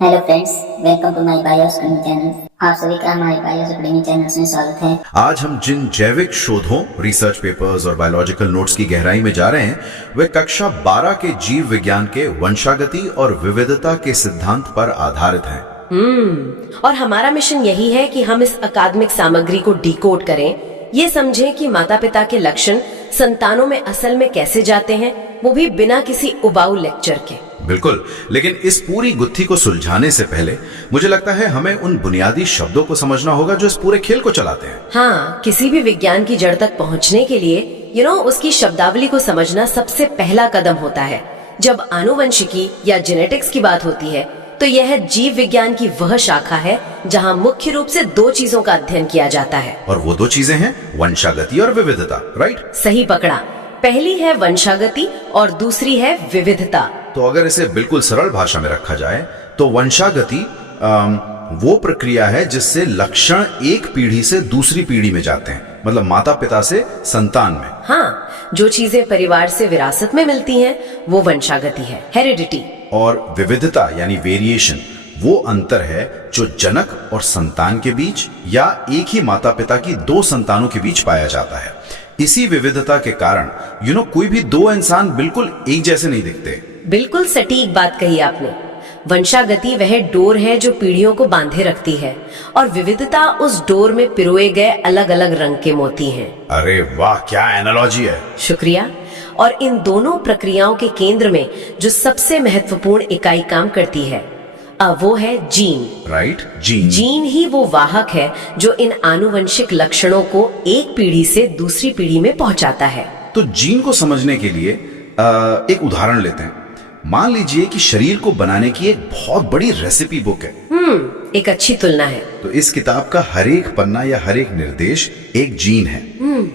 Hello friends, welcome to my BIOS training channel. आप सभी का हमारे बायोस ट्रेनिंग चैनल में स्वागत है। आज हम जिन जैविक शोधों, रिसर्च पेपर्स और बायोलॉजिकल नोट्स की गहराई में जा रहे हैं वे कक्षा 12 के जीव विज्ञान के वंशागति और विविधता के सिद्धांत पर आधारित हैं। और हमारा मिशन यही है कि हम इस अकादमिक सामग्री को डिकोड करें, ये समझें कि माता पिता के लक्षण संतानों में असल में कैसे जाते हैं, वो भी बिना किसी उबाऊ लेक्चर के। बिल्कुल, लेकिन इस पूरी गुत्थी को सुलझाने से पहले मुझे लगता है हमें उन बुनियादी शब्दों को समझना होगा जो इस पूरे खेल को चलाते हैं। हाँ, किसी भी विज्ञान की जड़ तक पहुँचने के लिए उसकी शब्दावली को समझना सबसे पहला कदम होता है। जब आनुवंशिकी या जेनेटिक्स की बात होती है तो यह जीव विज्ञान की वह शाखा है जहाँ मुख्य रूप से दो चीजों का अध्ययन किया जाता है। और वो दो चीजें हैं वंशागति और विविधता, राइट? सही पकड़ा। पहली है वंशागति और दूसरी है विविधता। तो अगर इसे बिल्कुल सरल भाषा में रखा जाए तो वंशागति वो प्रक्रिया है जिससे लक्षण एक पीढ़ी से दूसरी पीढ़ी में जाते हैं, मतलब माता पिता से संतान में। हाँ, जो चीजें परिवार से विरासत में मिलती हैं वो वंशागति है, हेरिडिटी। और विविधता यानी वेरिएशन वो अंतर है जो जनक और संतान के बीच या एक ही माता पिता की दो संतानों के बीच पाया जाता है। इसी विविधता के कारण कोई भी दो इंसान बिल्कुल एक जैसे नहीं दिखते। बिल्कुल सटीक बात कही आपने। वंशागति वह डोर है जो पीढ़ियों को बांधे रखती है और विविधता उस डोर में पिरोए गए अलग अलग रंग के मोती हैं। अरे वाह, क्या एनालॉजी है। शुक्रिया। और इन दोनों प्रक्रियाओं के केंद्र में जो सबसे महत्वपूर्ण इकाई काम करती है वो है जीन। Right, gene. जीन ही वो वाहक है जो इन आनुवंशिक लक्षणों को एक पीढ़ी से दूसरी पीढ़ी में पहुंचाता है। तो जीन को समझने के लिए एक उदाहरण लेते हैं। मान लीजिए कि शरीर को बनाने की एक बहुत बड़ी रेसिपी बुक है। एक अच्छी तुलना है। तो इस किताब का हर एक पन्ना या हर एक निर्देश एक जीन है।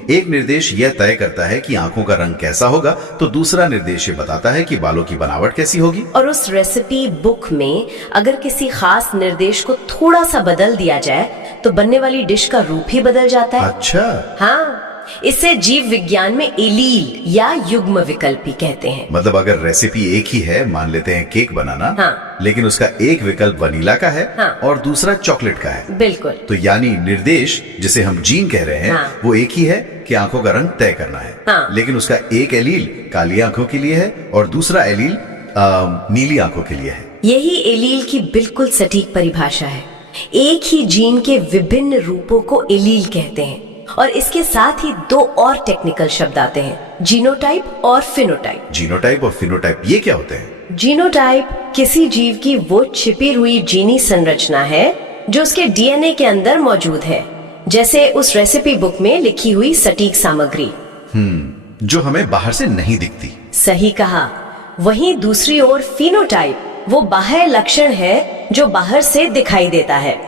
एक निर्देश यह तय करता है कि आंखों का रंग कैसा होगा, तो दूसरा निर्देश ये बताता है कि बालों की बनावट कैसी होगी। और उस रेसिपी बुक में अगर किसी खास निर्देश को थोड़ा सा बदल दिया जाए तो बनने वाली डिश का रूप ही बदल जाता है। अच्छा। हाँ, इसे जीव विज्ञान में एलील या युग्म विकल्पी कहते हैं। मतलब अगर रेसिपी एक ही है, मान लेते हैं केक बनाना, हाँ। लेकिन उसका एक विकल्प वनीला का है, हाँ। और दूसरा चॉकलेट का है। बिल्कुल। तो यानी निर्देश जिसे हम जीन कह रहे हैं, हाँ। वो एक ही है कि आंखों का रंग तय करना है। हाँ। लेकिन उसका एक एलील काली आंखों के लिए है और दूसरा एलील नीली आंखों के लिए है। यही एलील की बिल्कुल सटीक परिभाषा है। एक ही जीन के विभिन्न रूपों को एलील कहते हैं। और इसके साथ ही दो और टेक्निकल शब्द आते हैं, जीनोटाइप और फिनोटाइप। जीनोटाइप और फिनोटाइप ये क्या होते हैं? जीनोटाइप किसी जीव की वो छिपी हुई जीनी संरचना है जो उसके डीएनए के अंदर मौजूद है, जैसे उस रेसिपी बुक में लिखी हुई सटीक सामग्री। जो हमें बाहर से नहीं दिखती। सही कहा। वहीं दूसरी ओर फिनोटाइप वो बाह्य लक्षण है जो बाहर से दिखाई देता है,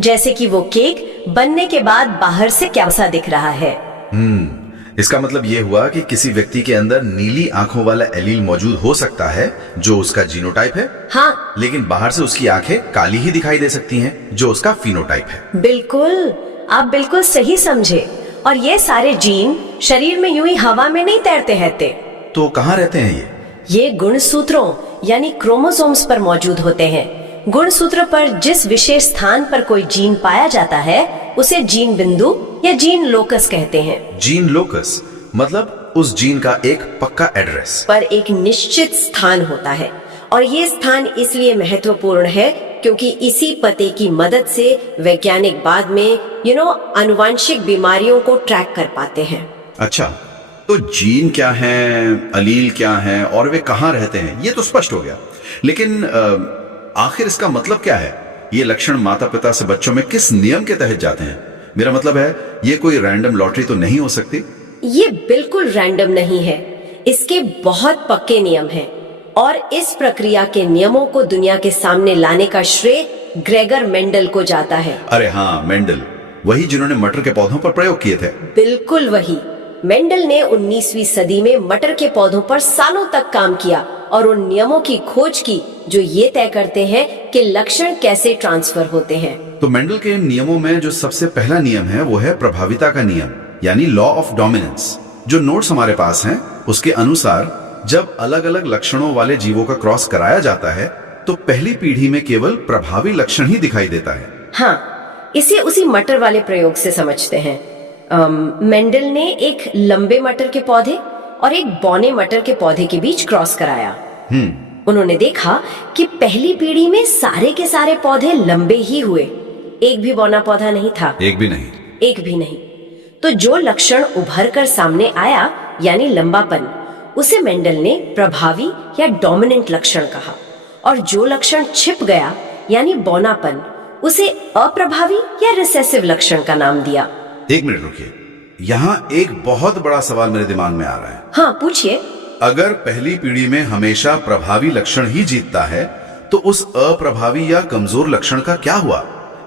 जैसे कि वो केक बनने के बाद बाहर से कैसा दिख रहा है। इसका मतलब ये हुआ कि किसी व्यक्ति के अंदर नीली आंखों वाला एलील मौजूद हो सकता है जो उसका जीनोटाइप है। हाँ, लेकिन बाहर से उसकी आंखें काली ही दिखाई दे सकती हैं जो उसका फिनोटाइप है। बिल्कुल, आप बिल्कुल सही समझे। और ये सारे जीन शरीर में यूं ही हवा में नहीं तैरते रहते। तो कहाँ रहते हैं ये गुणसूत्रों यानी क्रोमोसोम्स पर मौजूद होते हैं। गुणसूत्र पर जिस विशेष स्थान पर कोई जीन पाया जाता है उसे जीन बिंदु या जीन लोकस कहते हैं। जीन लोकस मतलब उस जीन का एक पक्का एड्रेस पर एक निश्चित स्थान होता है। और ये स्थान इसलिए महत्वपूर्ण है क्योंकि इसी पते की मदद से वैज्ञानिक बाद में आनुवांशिक बीमारियों को ट्रैक कर पाते हैं। अच्छा, तो जीन क्या हैं, अलील क्या हैं और वे कहाँ रहते हैं, ये तो स्पष्ट हो गया। लेकिन आखिर इसका मतलब क्या है? ये लक्षण माता पिता से बच्चों में किस नियम के तहत जाते हैं? मेरा मतलब है ये कोई रैंडम लॉटरी तो नहीं हो सकती? ये बिल्कुल रैंडम नहीं है। इसके बहुत पक्के नियम हैं और इस प्रक्रिया के नियमों को दुनिया के सामने लाने का श्रेय ग्रेगर मेंडल को जाता है। अरे हाँ, मेंडल, वही जिन्होंने मटर के पौधों पर प्रयोग किए थे। बिल्कुल वही। मेंडल ने 19वीं सदी में मटर के पौधों पर सालों तक काम किया और उन नियमों की खोज की जो ये तय करते हैं कि लक्षण कैसे ट्रांसफर होते हैं। तो मेंडल के नियमों में जो सबसे पहला नियम है वो है प्रभाविता का नियम यानी लॉ ऑफ डोमिनेंस। जो नोट्स हमारे पास हैं उसके अनुसार जब अलग अलग लक्षणों वाले जीवों का क्रॉस कराया जाता है तो पहली पीढ़ी में केवल प्रभावी लक्षण ही दिखाई देता है। हाँ, इसे उसी मटर वाले प्रयोग से समझते हैं। मेंडल ने एक लंबे मटर के पौधे और एक बौने मटर के पौधे के बीच क्रॉस कराया। उन्होंने देखा कि पहली पीढ़ी में सारे के सारे पौधे लंबे ही हुए, एक भी बौना पौधा नहीं था। एक भी नहीं। एक भी नहीं। तो जो लक्षण उभर कर सामने आया, यानी लंबापन, उसे मेंडल ने प्रभावी या डोमिनेंट लक्षण कहा, और जो लक्षण छिप गया यानी बौनापन, उसे अप्रभावी या रिसेसिव लक्षण का नाम दिया। एक मिनट रुकिए, यहाँ एक बहुत बड़ा सवाल मेरे दिमाग में आ रहा है। हाँ, पूछिए। अगर पहली पीढ़ी में हमेशा प्रभावी लक्षण ही जीतता है, तो उस अप्रभावी या कमजोर लक्षण का क्या हुआ?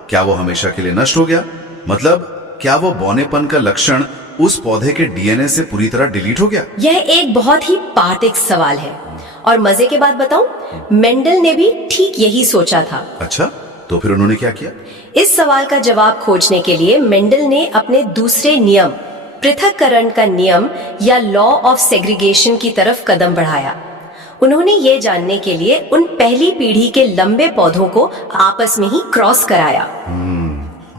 क्या वो हमेशा के लिए नष्ट हो गया? मतलब क्या वो बौनेपन का लक्षण उस पौधे के डीएनए से पूरी तरह डिलीट हो गया? यह एक बहुत ही पार्टिक सवाल है, और मजे की बात बताऊं, मेंडल ने भी ठीक यही सोचा था। अच्छा, तो फिर उन्होंने क्या किया? इस सवाल का जवाब खोजने के लिए मेंडल ने अपने दूसरे नियम, पृथक्करण का नियम या लॉ ऑफ सेग्रीगेशन की तरफ कदम बढ़ाया। उन्होंने ये जानने के लिए उन पहली पीढ़ी के लंबे पौधों को आपस में ही क्रॉस कराया।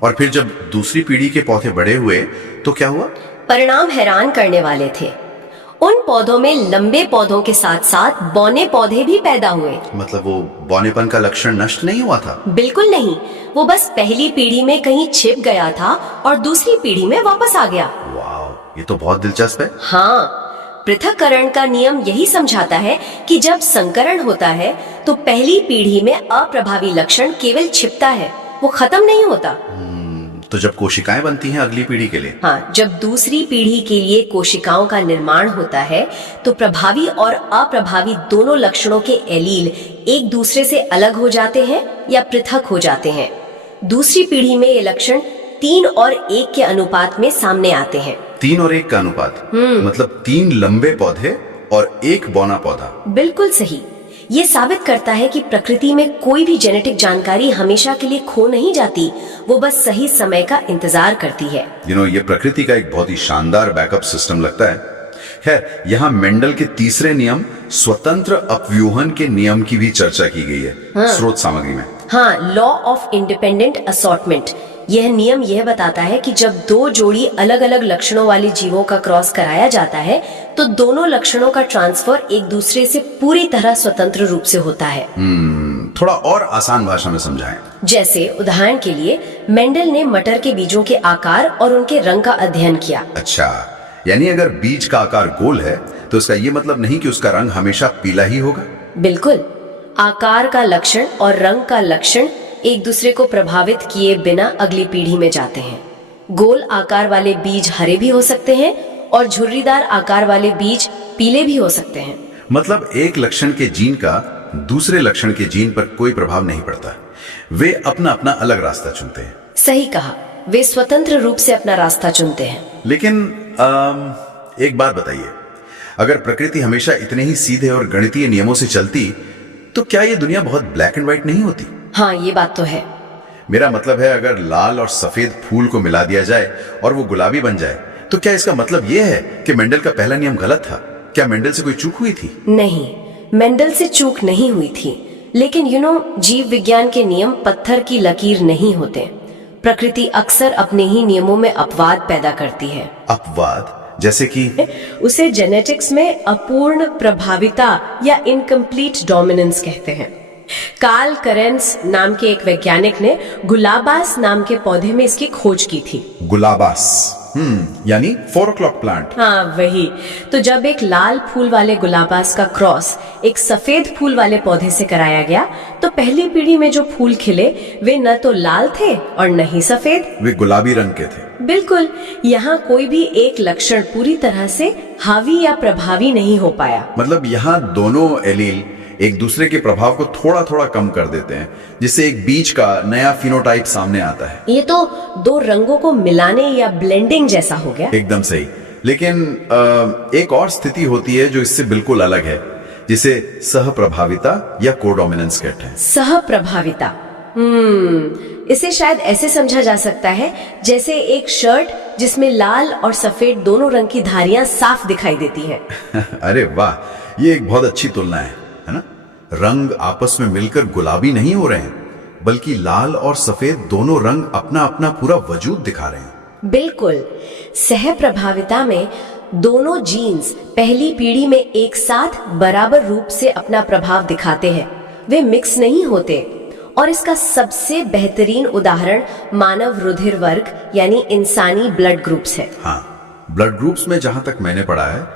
और फिर जब दूसरी पीढ़ी के पौधे बड़े हुए तो क्या हुआ? परिणाम हैरान करने वाले थे। उन पौधों में लंबे पौधों के साथ साथ बौने पौधे भी पैदा हुए। मतलब वो बौनेपन का लक्षण नष्ट नहीं हुआ था? बिल्कुल नहीं, वो बस पहली पीढ़ी में कहीं छिप गया था और दूसरी पीढ़ी में वापस आ गया। वाह, ये तो बहुत दिलचस्प है। हाँ, पृथक्करण का नियम यही समझाता है कि जब संकरण होता है तो पहली पीढ़ी में अप्रभावी लक्षण केवल छिपता है, वो खत्म नहीं होता। तो जब कोशिकाएं बनती हैं अगली पीढ़ी के लिए? हाँ, जब दूसरी पीढ़ी के लिए कोशिकाओं का निर्माण होता है तो प्रभावी और अप्रभावी दोनों लक्षणों के एलील एक दूसरे से अलग हो जाते हैं या पृथक हो जाते हैं। दूसरी पीढ़ी में ये लक्षण 3 और 1 के अनुपात में सामने आते हैं। 3 और 1 का अनुपात? मतलब 3 लंबे पौधे और 1 बौना पौधा। बिल्कुल सही। ये साबित करता है कि प्रकृति में कोई भी जेनेटिक जानकारी हमेशा के लिए खो नहीं जाती, वो बस सही समय का इंतजार करती है। ये प्रकृति का एक बहुत ही शानदार बैकअप सिस्टम लगता है। खैर, यहाँ मेंडल के तीसरे नियम, स्वतंत्र अपव्यूहन के नियम की भी चर्चा की गई है स्रोत सामग्री में। हाँ, लॉ ऑफ इंडिपेंडेंट असॉर्टमेंट। यह नियम यह बताता है कि जब 2 जोड़ी अलग अलग लक्षणों वाले जीवों का क्रॉस कराया जाता है तो दोनों लक्षणों का ट्रांसफर एक दूसरे से पूरी तरह स्वतंत्र रूप से होता है। थोड़ा और आसान भाषा में समझाएं। जैसे उदाहरण के लिए मेंडल ने मटर के बीजों के आकार और उनके रंग का अध्ययन किया। अच्छा, यानी अगर बीज का आकार गोल है तो इसका ये मतलब नहीं कि उसका रंग हमेशा पीला ही होगा? बिल्कुल, आकार का लक्षण और रंग का लक्षण एक दूसरे को प्रभावित किए बिना अगली पीढ़ी में जाते हैं। गोल आकार वाले बीज हरे भी हो सकते हैं और झुर्रीदार आकार वाले बीज पीले भी हो सकते हैं। मतलब एक लक्षण के जीन का दूसरे लक्षण के जीन पर कोई प्रभाव नहीं पड़ता, वे अपना अपना अलग रास्ता चुनते हैं। सही कहा, वे स्वतंत्र रूप से अपना रास्ता चुनते हैं। लेकिन एक बात बताइए, अगर प्रकृति हमेशा इतने ही सीधे और गणितीय नियमों से चलती तो क्या ये दुनिया बहुत ब्लैक एंड व्हाइट नहीं होती? हाँ, ये बात तो है। मेरा मतलब है, अगर लाल और सफेद फूल को मिला दिया जाए और वो गुलाबी बन जाए तो क्या इसका मतलब ये है कि मेंडल का पहला नियम गलत था? क्या मेंडल से कोई चूक हुई थी? नहीं, मेंडल से चूक नहीं हुई थी, लेकिन जीव विज्ञान के नियम पत्थर की लकीर नहीं होते। प्रकृति अक्सर अपने ही नियमों में अपवाद पैदा करती है। अपवाद? जैसे कि? उसे जेनेटिक्स में अपूर्ण प्रभाविता या इनकम्प्लीट डोमिनेंस कहते हैं। कार्ल करेंस नाम के एक वैज्ञानिक ने गुलाबास नाम के पौधे में इसकी खोज की थी। गुलाबास, यानी 4 o'clock प्लांट। हाँ, वही। तो जब एक लाल फूल वाले गुलाबास का क्रॉस एक सफेद फूल वाले पौधे से कराया गया तो पहली पीढ़ी में जो फूल खिले वे न तो लाल थे और न ही सफेद, वे गुलाबी रंग के थे। बिल्कुल, यहाँ कोई भी एक लक्षण पूरी तरह से हावी या प्रभावी नहीं हो पाया। मतलब यहाँ दोनों एलील एक दूसरे के प्रभाव को थोड़ा थोड़ा कम कर देते हैं, जिससे एक बीज का नया फिनोटाइप सामने आता है। ये तो 2 रंगों को मिलाने या ब्लेंडिंग जैसा हो गया। एकदम सही। लेकिन एक और स्थिति होती है जो इससे बिल्कुल अलग है, जिसे सहप्रभाविता या कोडोमिनेंस कहते हैं। सहप्रभाविता, इसे शायद ऐसे समझा जा सकता है जैसे एक शर्ट जिसमें लाल और सफेद दोनों रंग की धारियां साफ दिखाई देती हैं। अरे वाह, ये एक बहुत अच्छी तुलना है ना? रंग आपस में मिलकर गुलाबी नहीं हो रहे हैं, बल्कि लाल और सफेद दोनों रंग अपना अपना पूरा वजूद दिखा रहे हैं। बिल्कुल, सह प्रभाविता में दोनों जीन्स पहली पीढ़ी में एक साथ बराबर रूप से अपना प्रभाव दिखाते हैं, वे मिक्स नहीं होते। और इसका सबसे बेहतरीन उदाहरण मानव रुधिर वर्ग यानी इंसानी ब्लड ग्रुप्स है। हाँ, ब्लड ग्रुप्स में जहां तक मैंने पढ़ा है,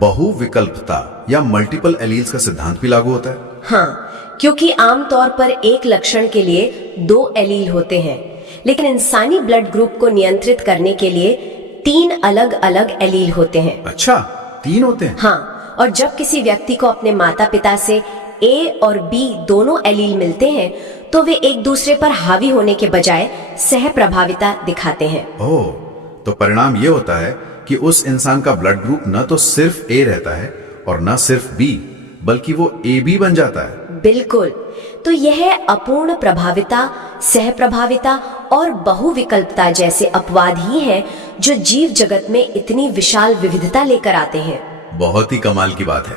बहुविकल्पता या मल्टीपल एलील्स का सिद्धांत भी लागू होता है। हाँ, क्योंकि आमतौर पर एक लक्षण के लिए 2 एलील होते हैं, लेकिन इंसानी ब्लड ग्रुप को नियंत्रित करने के लिए 3 अलग अलग एलील होते हैं। अच्छा, 3 होते हैं? हाँ, और जब किसी व्यक्ति को अपने माता पिता से A और B दोनों एलील मिलते हैं तो वे एक दूसरे पर हावी होने के बजाय सह प्रभाविता दिखाते हैं। ओह, तो परिणाम ये होता है कि उस इंसान का ब्लड ग्रुप न तो सिर्फ A रहता है और न सिर्फ B, बल्कि वो AB बन जाता है। बिल्कुल, तो यह अपूर्ण प्रभाविता, सह प्रभाविता और बहुविकल्पता जैसे अपवाद ही हैं जो जीव जगत में इतनी विशाल विविधता लेकर आते हैं। बहुत ही कमाल की बात है।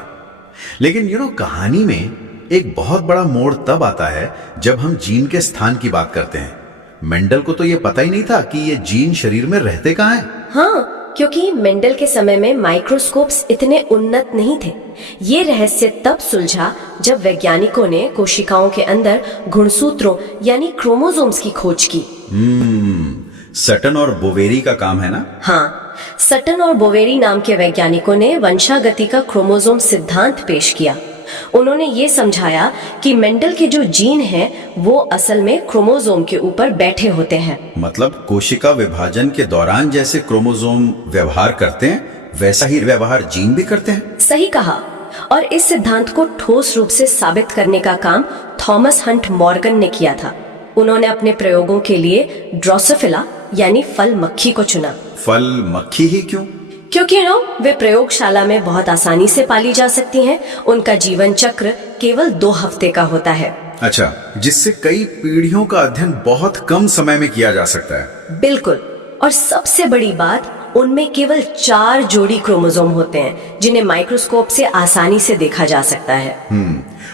लेकिन कहानी में एक बहुत बड़ा मोड़ तब आता है जब हम जीन के स्थान की बात करते हैं। मेंडल को तो ये पता ही नहीं था कि ये जीन शरीर में रहते कहाँ हैं। हाँ, क्योंकि मेंडल के समय में माइक्रोस्कोप्स इतने उन्नत नहीं थे। ये रहस्य तब सुलझा जब वैज्ञानिकों ने कोशिकाओं के अंदर गुणसूत्रों यानी क्रोमोसोम्स की खोज की। सटन और बोवेरी का काम है ना? हाँ, सटन और बोवेरी नाम के वैज्ञानिकों ने वंशागति का क्रोमोसोम सिद्धांत पेश किया। उन्होंने ये समझाया कि मेंडल के जो जीन हैं वो असल में क्रोमोसोम के ऊपर बैठे होते हैं। मतलब कोशिका विभाजन के दौरान जैसे क्रोमोसोम व्यवहार करते हैं, वैसा ही व्यवहार जीन भी करते हैं। सही कहा। और इस सिद्धांत को ठोस रूप से साबित करने का काम थॉमस हंट मॉर्गन ने किया था। उन्होंने अपने प्रयोगों के लिए ड्रोसोफिला यानी फल मक्खी को चुना। फल मक्खी ही क्यों? क्योंकि वे प्रयोगशाला में बहुत आसानी से पाली जा सकती हैं। उनका जीवन चक्र केवल 2 हफ्ते का होता है। अच्छा, जिससे कई पीढ़ियों का अध्ययन बहुत कम समय में किया जा सकता है। बिल्कुल, और सबसे बड़ी बात, उनमें केवल 4 जोड़ी क्रोमोसोम होते हैं जिन्हें माइक्रोस्कोप से आसानी से देखा जा सकता है।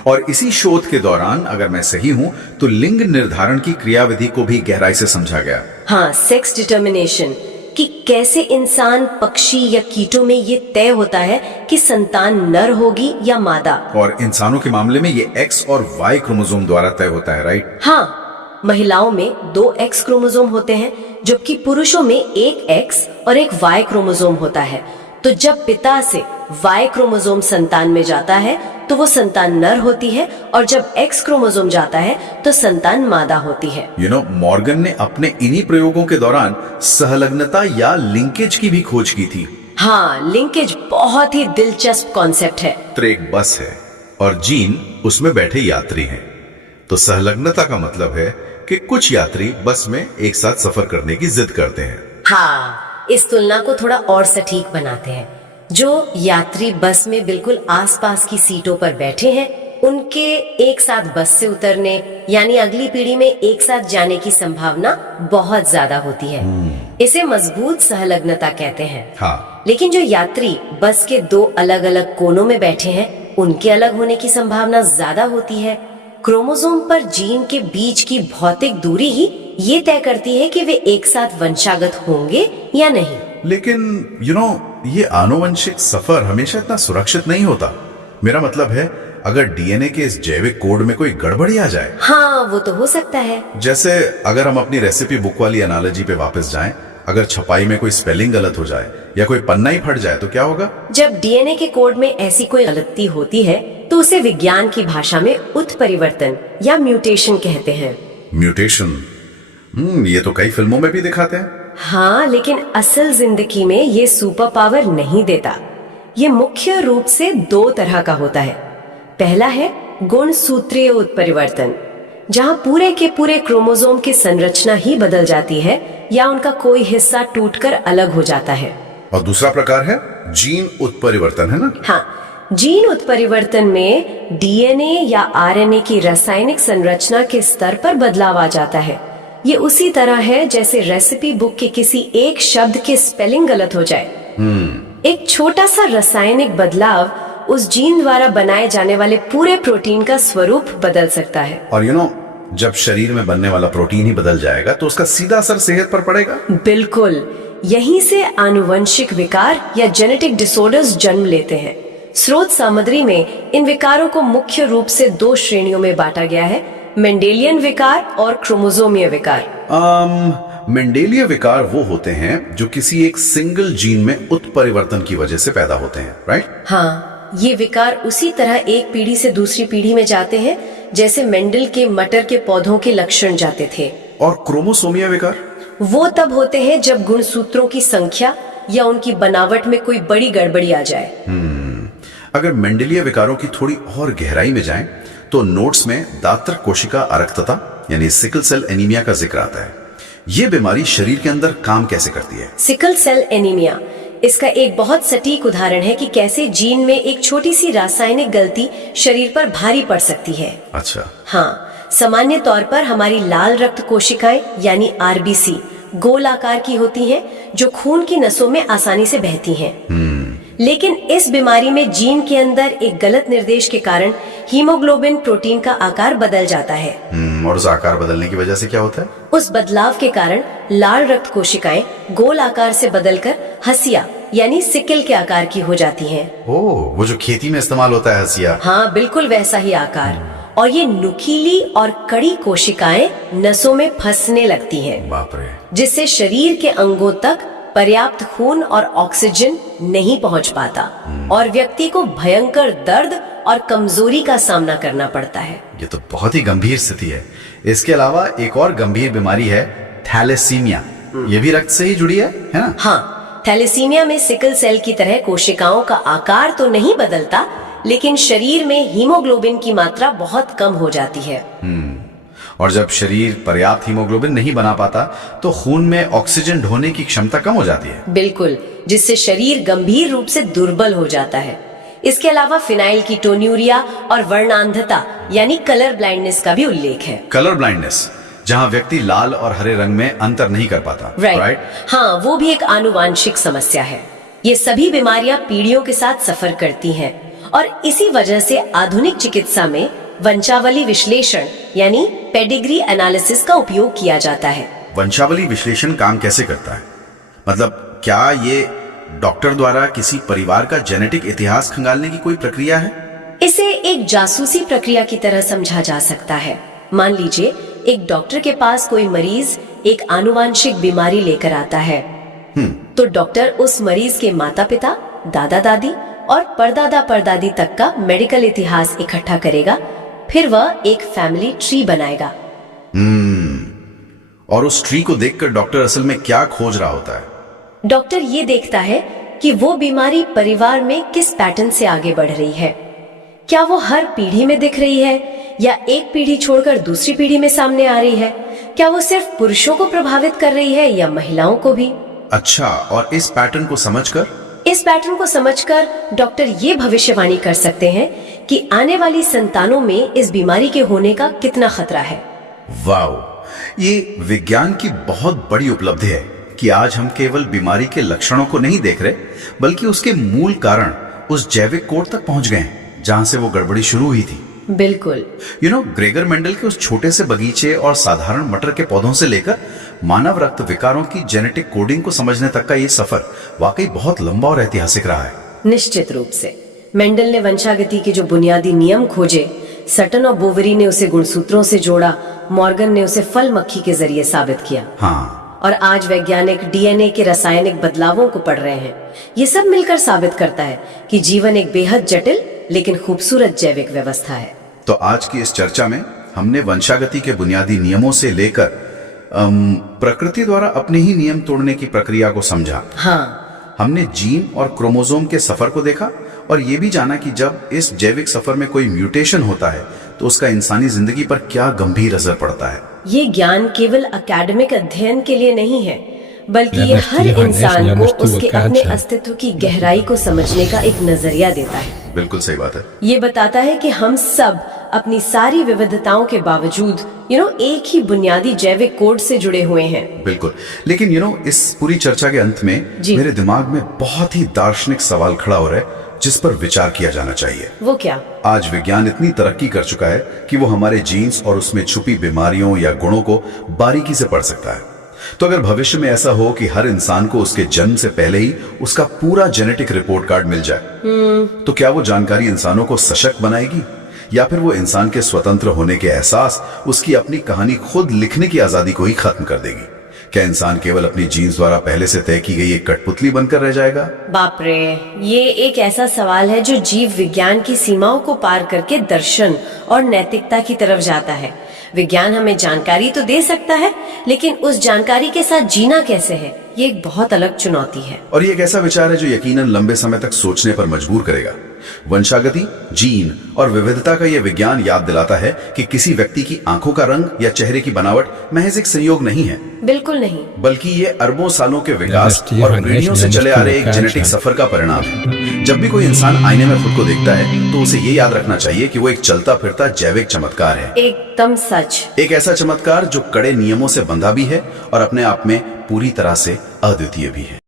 और इसी शोध के दौरान, अगर मैं सही हूँ, तो लिंग निर्धारण की क्रियाविधि को भी गहराई से समझा गया। हाँ, सेक्स डिटर्मिनेशन, कि कैसे इंसान, पक्षी या कीटों में ये तय होता है कि संतान नर होगी या मादा। और इंसानों के मामले में ये X और Y क्रोमोसोम द्वारा तय होता है, राइट? हाँ, महिलाओं में 2 X क्रोमोसोम होते हैं, जबकि पुरुषों में एक X और एक Y क्रोमोसोम होता है। तो जब पिता से Y क्रोमोसोम संतान में जाता है तो वो संतान नर होती है, और जब X क्रोमोसोम जाता है तो संतान मादा होती है। मॉर्गन ने अपने इन्हीं प्रयोगों के दौरान सहलग्नता या लिंकेज की भी खोज की थी। हाँ, लिंकेज बहुत ही दिलचस्प कॉन्सेप्ट है। तो एक बस है और जीन उसमें बैठे यात्री हैं। तो सहलग्नता का मतलब है कि कुछ यात्री बस में एक साथ सफर करने की जिद करते हैं। हाँ, इस तुलना को थोड़ा और सटीक बनाते हैं। जो यात्री बस में बिल्कुल आसपास की सीटों पर बैठे हैं, उनके एक साथ बस से उतरने यानी अगली पीढ़ी में एक साथ जाने की संभावना बहुत ज्यादा होती है। इसे मजबूत सहलग्नता कहते हैं। हाँ। लेकिन जो यात्री बस के 2 अलग अलग कोनों में बैठे हैं, उनके अलग होने की संभावना ज्यादा होती है। क्रोमोसोम पर जीन के बीच की भौतिक दूरी ही ये तय करती है कि वे एक साथ वंशागत होंगे या नहीं। लेकिन ये आनुवंशिक सफर हमेशा इतना सुरक्षित नहीं होता। मेरा मतलब है, अगर डीएनए के इस जैविक कोड में कोई गड़बड़ी आ जाए। हाँ, वो तो हो सकता है। जैसे अगर हम अपनी रेसिपी बुक वाली एनालॉजी पे वापस जाएं, अगर छपाई में कोई स्पेलिंग गलत हो जाए या कोई पन्ना ही फट जाए तो क्या होगा? जब डीएनए के कोड में ऐसी कोई गलती होती है तो उसे विज्ञान की भाषा में उत्परिवर्तन या म्यूटेशन कहते हैं। म्यूटेशन? ये तो कई फिल्मों में भी दिखाते हैं। हाँ, लेकिन असल जिंदगी में ये सुपर पावर नहीं देता। ये मुख्य रूप से 2 तरह का होता है। पहला है गुणसूत्रीय उत्परिवर्तन, जहाँ पूरे के पूरे क्रोमोसोम की संरचना ही बदल जाती है या उनका कोई हिस्सा टूटकर अलग हो जाता है। और दूसरा प्रकार है जीन उत्परिवर्तन, है ना? हाँ, जीन उत्परिवर्तन में डीएनए या आरएनए की रासायनिक संरचना के स्तर पर बदलाव आ जाता है। ये उसी तरह है जैसे रेसिपी बुक के किसी एक शब्द के स्पेलिंग गलत हो जाए। एक छोटा सा रासायनिक बदलाव उस जीन द्वारा बनाए जाने वाले पूरे प्रोटीन का स्वरूप बदल सकता है। और जब शरीर में बनने वाला प्रोटीन ही बदल जाएगा तो उसका सीधा असर सेहत पर पड़ेगा। बिल्कुल, यहीं से आनुवंशिक विकार या जेनेटिक डिसऑर्डर्स जन्म लेते हैं। स्रोत सामग्री में इन विकारों को मुख्य रूप से 2 श्रेणियों में बांटा गया है, मेंडेलियन विकार और क्रोमोसोमीय विकार। मेंडेलीय विकार वो होते हैं जो किसी एक सिंगल जीन में उत्परिवर्तन की वजह से पैदा होते हैं, राइट? हाँ, ये विकार उसी तरह एक पीढ़ी से दूसरी पीढ़ी में जाते हैं जैसे मेंडल के मटर के पौधों के लक्षण जाते थे। और क्रोमोसोमीय विकार वो तब होते हैं जब गुणसूत्रों की संख्या या उनकी बनावट में कोई बड़ी गड़बड़ी आ जाए। अगर मेंडेलीय विकारों की थोड़ी और गहराई में जाएं, तो नोट्स में दात्र कोशिका अरक्तता यानी सिकल सेल एनीमिया का जिक्र आता है। ये बीमारी शरीर के अंदर काम कैसे करती है? सिकल सेल एनीमिया इसका एक बहुत सटीक उदाहरण है कि कैसे जीन में एक छोटी सी रासायनिक गलती शरीर पर भारी पड़ सकती है। अच्छा। हाँ, सामान्य तौर पर हमारी लाल रक्त कोशिकाएं यानी आरबीसी गोल आकार की होती हैं, जो खून की नसों में आसानी से बहती हैं। लेकिन इस बीमारी में जीन के अंदर एक गलत निर्देश के कारण हीमोग्लोबिन प्रोटीन का आकार बदल जाता है। और उस आकार बदलने की वजह से क्या होता है? उस बदलाव के कारण लाल रक्त कोशिकाएं गोल आकार से बदलकर हसिया यानी सिकल के आकार की हो जाती हैं। ओह, वो जो खेती में इस्तेमाल होता है, हसिया। हाँ, बिल्कुल वैसा ही आकार। और ये नुकीली और कड़ी कोशिकाएं नसों में फंसने लगती हैं, बाप रे, जिससे शरीर के अंगों तक पर्याप्त खून और ऑक्सीजन नहीं पहुंच पाता और व्यक्ति को भयंकर दर्द और कमजोरी का सामना करना पड़ता है। ये तो बहुत ही गंभीर स्थिति है। इसके अलावा एक और गंभीर बीमारी है थैलेसीमिया। ये भी रक्त से ही जुड़ी है ना? हाँ, थैलेसीमिया में सिकल सेल की तरह कोशिकाओं का आकार तो नहीं बदलता, लेकिन शरीर में हीमोग्लोबिन की मात्रा बहुत कम हो जाती है। और जब शरीर पर्याप्त हीमोग्लोबिन नहीं बना पाता तो खून में ऑक्सीजन ढोने की क्षमता कम हो जाती है। बिल्कुल, जिससे शरीर गंभीर रूप से दुर्बल हो जाता है। इसके अलावा फिनाइल कीटोन्यूरिया और वर्णांधता यानी कलर ब्लाइंडनेस का भी उल्लेख है। कलर ब्लाइंडनेस, जहां व्यक्ति लाल और हरे रंग में अंतर नहीं कर पाता, राइट? हाँ, वो भी एक आनुवांशिक समस्या है। ये सभी बीमारियां पीढ़ियों के साथ सफर करती हैं और इसी वजह से आधुनिक चिकित्सा में वंशावली विश्लेषण यानी पेडिग्री एनालिसिस का उपयोग किया जाता है। वंशावली विश्लेषण काम कैसे करता है? मतलब क्या ये डॉक्टर द्वारा किसी परिवार का जेनेटिक इतिहास खंगालने की कोई प्रक्रिया है? इसे एक जासूसी प्रक्रिया की तरह समझा जा सकता है। मान लीजिए एक डॉक्टर के पास कोई मरीज एक आनुवांशिक बीमारी लेकर आता है, तो डॉक्टर उस मरीज के माता पिता, दादा दादी और परदादा परदादी तक का मेडिकल इतिहास इकट्ठा करेगा। फिर वह एक फैमिली ट्री बनाएगा। और उस ट्री को देखकर डॉक्टर असल में क्या खोज रहा होता है? डॉक्टर ये देखता है कि वो बीमारी परिवार में किस पैटर्न से आगे बढ़ रही है। क्या वो हर पीढ़ी में दिख रही है या एक पीढ़ी छोड़कर दूसरी पीढ़ी में सामने आ रही है? क्या वो सिर्फ पुरुषों को प्रभावित कर रही है या महिलाओं को भी? अच्छा, और इस पैटर्न को समझकर डॉक्टर ये भविष्यवाणी कर सकते हैं कि आने वाली संतानों में इस बीमारी के होने का कितना खतरा है। वाओ, ये विज्ञान की बहुत बड़ी उपलब्धि है कि आज हम केवल बीमारी के लक्षणों को नहीं देख रहे, बल्कि उसके मूल कारण उस जैविक कोड तक पहुंच गए हैं जहां से वो गड़बड़ी शुरू हुई थी। बिल्कुल। ग्रेगर मेंडल के उस छोटे से बगीचे और साधारण मटर के पौधों से लेकर मानव रक्त विकारों की जेनेटिक कोडिंग को समझने तक का ये सफर वाकई बहुत लंबा और ऐतिहासिक रहा है। निश्चित रूप से मेंडल ने वंशागति के जो बुनियादी नियम खोजे, सटन और बोवेरी ने उसे गुणसूत्रों से जोड़ा, मॉर्गन ने उसे फल मक्खी के जरिए साबित किया। हाँ। और आज वैज्ञानिक डीएनए के रासायनिक बदलावों को पढ़ रहे हैं। ये सब मिलकर साबित करता है कि जीवन एक बेहद जटिल लेकिन खूबसूरत जैविक व्यवस्था है। तो आज की इस चर्चा में हमने वंशागति के बुनियादी नियमों से लेकर प्रकृति द्वारा अपने ही नियम तोड़ने की प्रक्रिया को समझा। हाँ, हमने जीन और क्रोमोसोम के सफर को देखा और ये भी जाना कि जब इस जैविक सफर में कोई म्यूटेशन होता है तो उसका इंसानी जिंदगी पर क्या गंभीर असर पड़ता है। ये ज्ञान केवल अकेडमिक अध्ययन के लिए नहीं है, बल्कि ये हर इंसान को उसके अपने अस्तित्व की गहराई को समझने का एक नजरिया देता है। बिल्कुल सही बात है। ये बताता है कि हम सब अपनी सारी विविधताओं के बावजूद एक ही बुनियादी जैविक कोड से जुड़े हुए हैं। बिल्कुल, लेकिन इस पूरी चर्चा के अंत में मेरे दिमाग में बहुत ही दार्शनिक सवाल खड़ा हो रहा है जिस पर विचार किया जाना चाहिए। वो क्या? आज विज्ञान इतनी तरक्की कर चुका है कि वो हमारे जीन्स और उसमें छुपी बीमारियों या गुणों को बारीकी से पढ़ सकता है। तो अगर भविष्य में ऐसा हो कि हर इंसान को उसके जन्म से पहले ही उसका पूरा जेनेटिक रिपोर्ट कार्ड मिल जाए, तो क्या वो जानकारी इंसानों को सशक्त बनाएगी, या फिर वो इंसान के स्वतंत्र होने के एहसास, उसकी अपनी कहानी खुद लिखने की आजादी को ही खत्म कर देगी? क्या इंसान केवल अपनी जीन्स द्वारा पहले से तय की गई एक कठपुतली बनकर रह जाएगा? बाप रे, ये एक ऐसा सवाल है जो जीव विज्ञान की सीमाओं को पार करके दर्शन और नैतिकता की तरफ जाता है। विज्ञान हमें जानकारी तो दे सकता है, लेकिन उस जानकारी के साथ जीना कैसे है, ये एक बहुत अलग चुनौती है। और ये एक ऐसा विचार है जो यकीनन लंबे समय तक सोचने पर मजबूर करेगा। वंशागति, जीन और विविधता का यह विज्ञान याद दिलाता है कि किसी व्यक्ति की आंखों का रंग या चेहरे की बनावट महज एक संयोग नहीं है। बिल्कुल नहीं, बल्कि ये अरबों सालों के विकास और पीढ़ियों से चले आ रहे एक जेनेटिक सफर का परिणाम है। जब भी कोई इंसान आईने में खुद को देखता है तो उसे ये याद रखना चाहिए कि वो एक चलता फिरता जैविक चमत्कार है। एकदम सच। एक ऐसा चमत्कार जो कड़े नियमों से बंधा भी है और अपने आप में पूरी तरह से अद्वितीय भी है।